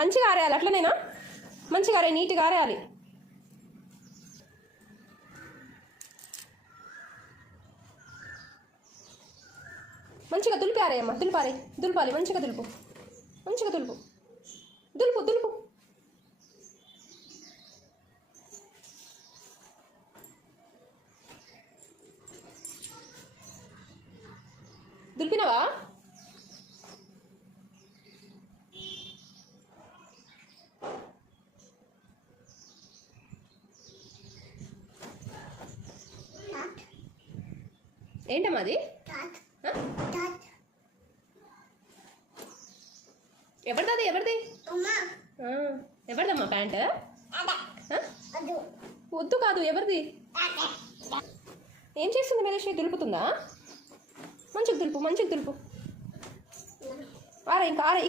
మంచిగా ఆరేయాలి. అట్లనేనా? మంచిగా ఆరే నీట్గా ఆరేయాలి. మంచిగా దులిపి ఆరేయమ్మా దులిపారే దులిపాలి. మంచిగా దులుపు. మంచిగా దులుపు. దులుపు దులుపు. దులిపినావా? ఏంటమ్మా అది? ఎవరిది ఎవరిది? ఎవరిదమ్మా ప్యాంట్? వద్దు కాదు ఎవరిది? ఏం చేస్తుంది మేనేష్ దులుపుతుందా? మంచిగా దులుపు మంచిగా దులుపు. ఆరా ఇంకా ఆరా